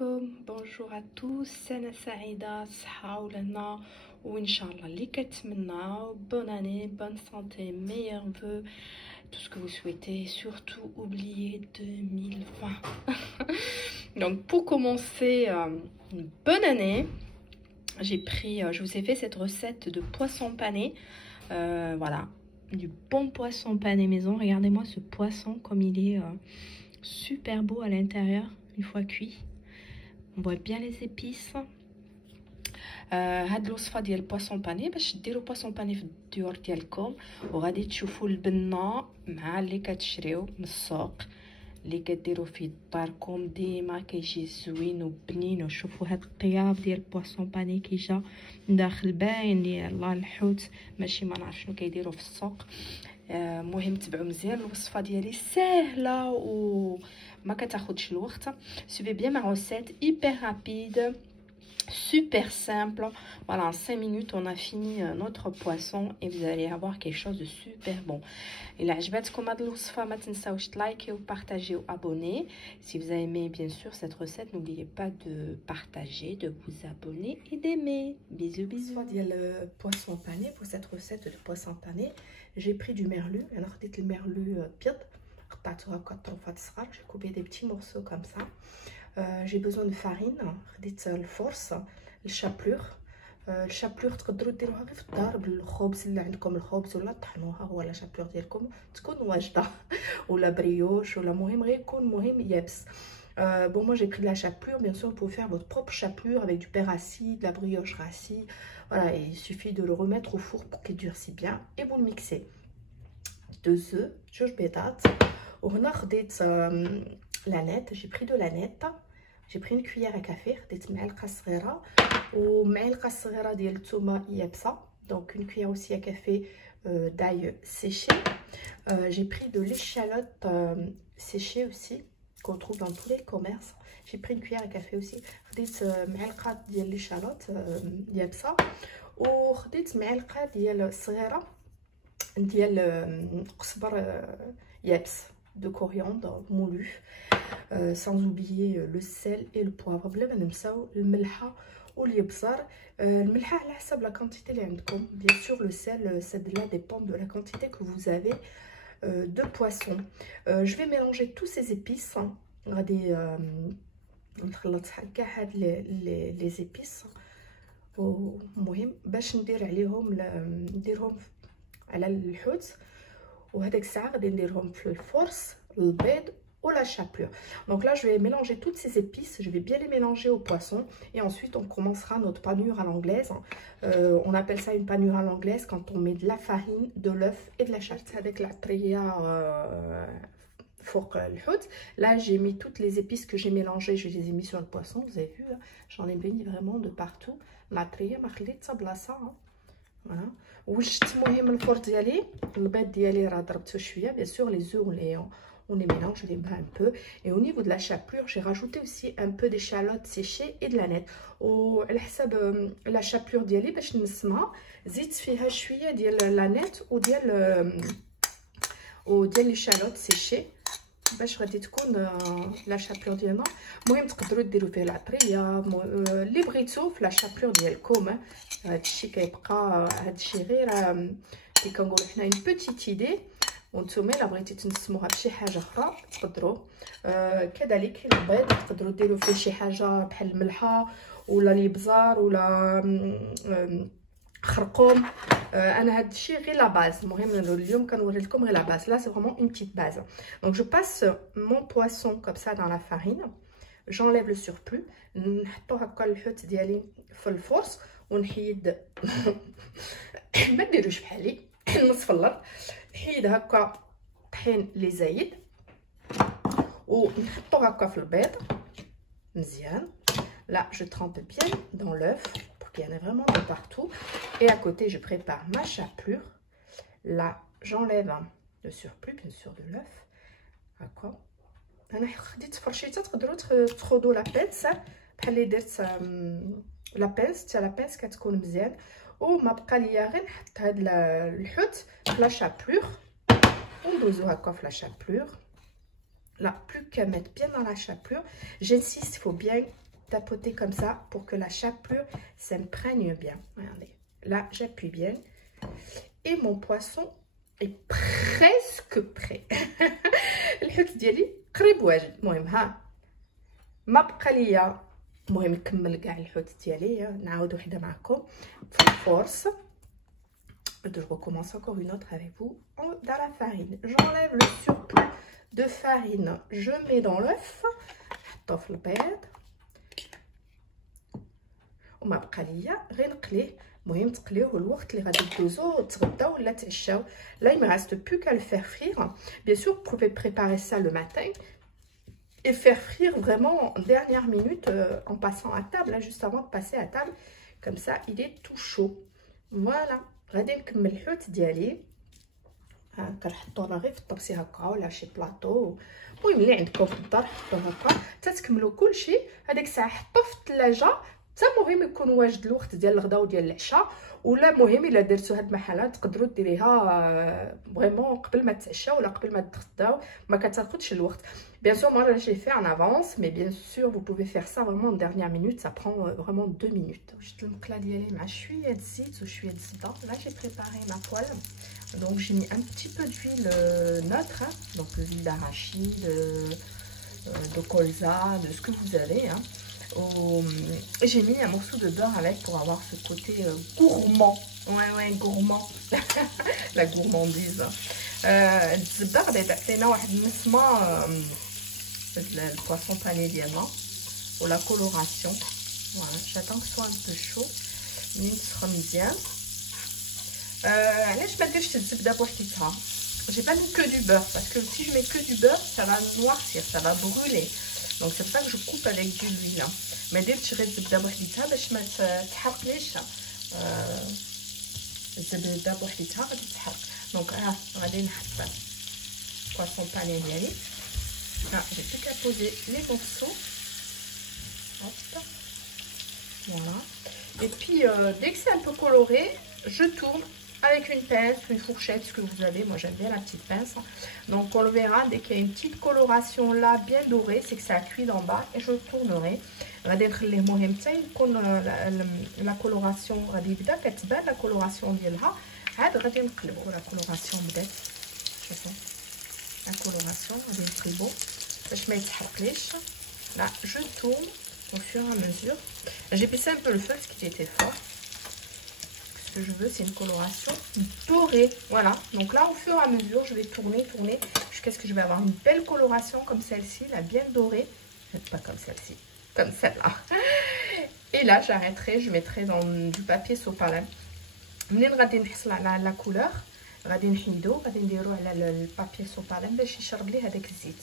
عليكم bonjour à tous سنة سعيدة صحة ولهنا وإن شاء الله اللي كتمناو bonne année bonne santé meilleurs vœux tout ce que vous souhaitez surtout oubliez 2020 donc pour commencer une bonne année j'ai pris je vous ai fait cette recette de poisson pané voilà du bon poisson pané maison. Regardez-moi ce poisson comme il est super beau à l'intérieur une fois cuit. On voit bien les épices. هاد الوصفه ديال البواسون باني باش ديروا بواسون باني في الديور ديالكم وغادي تشوفوا البنه مع اللي كتشريو من السوق اللي كديروا في داركم ديما كيجي زوين وبنين. وشوفوا هاد الطياب ديال البواسون باني كيجا من داخل باين لي الله الحوت ماشي ما نعرف شنو كيديروا في السوق. مهم تبعوا مزيان الوصفه ديالي سهله وما كتاخذش الوقت. suivez bien ma recette hyper rapide super simple. Voilà, en 5 minutes on a fini notre poisson et vous allez avoir quelque chose de super bon. إلا عجبتكم هاد الوصفه ما تنساوش تلايكي وبارطاجي وابوني. Si vous avez aimé bien sûr cette recette, n'oubliez pas de partager, de vous abonner et d'aimer. Bisous bisous. ديال poisson pané. Pour cette recette de poisson pané, j'ai pris du merlu. انا خديت المرلو بيض قطعته هكا طروفات صغار. J'ai coupé des petits morceaux comme ça. J'ai besoin de farine. خديت الفورس الشابلور. الشابلور تقدروا ديروها غير في الدار بالخبز اللي عندكم الخبز ولا طحنوها هو لا شابلور ديالكم تكون واجده ولا بريوش ولا مهم غير يكون مهم يابس. Bon, moi j'ai pris de la chapelure. Bien sûr, vous pouvez faire votre propre chapelure avec du pain rassis, de la brioche rassis. Voilà, et il suffit de le remettre au four pour qu'il durcisse bien et vous le mixez. 2 œufs, جوج بيضات. وهنا خديت la nette. J'ai pris de la nette. J'ai pris une cuillère à café. خديت معلقه صغيره ومعلقه صغيره ديال الثومه يابسه. Donc une cuillère aussi à café d'ail séché. J'ai pris de l'échalote séchée aussi qu'on trouve dans tous les commerces. J'ai pris une cuillère à café aussi. خديت معلقه ديال l'échalote يابسه وخديت معلقه ديال صغيره ديال قزبر يابس de coriandre moulu. Sans oublier le sel et le poivre. بلا ما ننساو الملحه والابزار. الملحه على حسب لا كونتيتي اللي عندكم. Bien sûr le sel cela dépend de la quantité que vous avez de poisson. Je vais mélanger tous ces épices. غادي نخلط كاع هاد لي زيبيس ومهم باش نديرهم على الحوت. وهداك الساعه غادي نديرهم في الفورس البيض ou la chapelure. Donc là je vais mélanger toutes ces épices, je vais bien les mélanger au poisson et ensuite on commencera notre panure à l'anglaise. On appelle ça une panure à l'anglaise quand on met de la farine, de l'œuf et de la chapelure. Avec la tria فوق الحوت. Là j'ai mis toutes les épices que j'ai mélangées, je les ai mis sur le poisson. Vous avez vu, j'en ai mis vraiment de partout. La tria ما خليتها بلاصه. Voilà. وشت مهم الفور ديالي البيض ديالي راه ضربته شويه. Bien sûr les œufs on les mélange, on les bat un peu. Et au niveau de la chapelure, j'ai rajouté aussi un peu d'échalote séchée et de la nette. وعلى حسب la chapelure ديالي باش نسمها زيدت فيها شويه ديال لا نت وديال l'échalote séchée باش غادي تكون لا شابلور ديالنا. المهم تقدروا ديروا فيه العطريه اللي بغيتو في لا شابلور ديالكم. هادشي كيبقى هادشي غير كي كنقولوا حنا une petite idée. وانتم الا بغيتي تنسموها بشي حاجه اخرى تقدروا. كذلك البيض تقدروا ديروا فيه شي حاجه بحال الملحه ولا الابزار ولا خرقوم. انا هاد الشيء غير لا باز. المهم اليوم كنوري لكم غير لا باز. لا سي فريمون une petite base. Donc je passe mon poisson comme ça dans la farine. J'enlève le surplus. نحطو هكا الحوت ديالي في الفورس ونحيد ما ديروش بحالي نصف الارض. نحيد هكا طحين لي زايد ونحطو هكا في البيض مزيان. Là je trempe bien dans l'œuf pour qu'il y en ait vraiment de partout. Et à côté je prépare ma chapelure. Là j'enlève le surplus bien sûr de l'œuf. هكا انا خديت فرشيطه تقدروا تخدوا لا بينس بحال اللي درت لا بينس. حتى لا بينس كتكون مزيان. وما بقى ليا غير نحط هاد الحوت في لا شابلور وندوزو هكا في لا شابلور. Là plus qu'à mettre bien dans la chapelure. J'insiste, il faut bien tapoter comme ça pour que la chapelure s'imprègne bien. Regardez, là j'appuie bien et mon poisson est presque prêt. الحوت ديالي قريب واجد. المهم ها ما بقى ليا، المهم نكمل كاع الحوت ديالي، نعاود وحده معكم في الفورس. Je recommence encore une autre avec vous. Dans la farine, j'enlève le surplus de farine, je mets dans l'œuf, نحطو في البيض وما بقى ليا غير نقليه. المهم تقليوه الوقت اللي غادي تدوزو تغداو ولا تعشاو. Là il me reste plus qu'à le faire frire. Bien sûr vous pouvez préparer ça le matin et faire frire vraiment en dernière minute en passant à table, là, juste avant de passer à table. Comme ça il est tout chaud. Voilà. غادي نكمل الحوت ديالي. كنحطوها غير في الطبسي هكا ولا شي بلاطو. المهم اللي عندكم في الدار حطوه هكا حتى تكملوا كلشي. هذيك الساعه حطوه في الثلاجه حتى المهم يكون واجد الوقت ديال الغدا وديال العشاء. ولا مهم الا درتو هاد المحلات تقدروا ديريها فريمون قبل ما تعشاو ولا قبل ما تغداو، ما كتاخذش الوقت. Bien sûr, moi j'ai fait en avance, mais bien sûr vous pouvez faire ça vraiment en dernière minute, ça prend vraiment 2 minutes. Je المقله ديالي مع شويه زيت وشويه زبده. Là j'ai préparé ma poêle, donc j'ai mis un petit peu d'huile neutre, hein, donc l'huile d'arachide, de colza, de ce que vous avez, hein. J'ai mis un morceau de beurre avec pour avoir ce côté gourmand. Ouais, gourmand. La gourmandise. الزبده غادي تعطينا واحد النسمه البواسون باني ديالنا ولا كولوراسيون. فوالا j'attends que ce soit un peu chaud. منين تسخن مزيان. علاش ما ديرش الزبده بوحديتها؟ j'ai pas mis que du beurre parce que si je mets que du beurre ça va noircir, ça va brûler. Donc c'est pour ça que je coupe avec de l'huile. ما درتش غير الزبده بوحديتها باش ما تحرقليش. الزبده بوحديتها غادي تحرق. دونك غادي نحط poisson pané ديالي. J'ai plus qu'à poser les morceaux. Hop. Voilà. Et puis dès que c'est un peu coloré, je tourne avec une pince, une fourchette, ce que vous avez. Moi j'aime bien la petite pince. Donc on le verra, dès qu'il y a une petite coloration là bien dorée, c'est que ça a cuit d'en bas et je tournerai. غادي نخليه مهم حتى يكون لا كولوراسيون غادي يبدا كتبان لا كولوراسيون ديالها. عاد غادي نقلبو لا كولوراسيون بدات. شوفوا لا كولوراسيون غادي نقلبو باش ما يتحرقليش. Là je tourne au fur et à mesure. J'ai baissé un peu le feu parce qu'il était fort. Ce que je veux c'est une coloration dorée. Voilà, donc là au fur et à mesure je vais tourner jusqu'à ce que je vais avoir une belle coloration comme celle-ci, là bien dorée. Pas comme celle-ci, comme celle-là. Et là j'arrêterai, je mettrai dans du papier sopalin. منين غادي نحصل على لا كولور غادي نحيدو، غادي نديرو على البابي سوبالين باش يشرب ليه هذاك الزيت.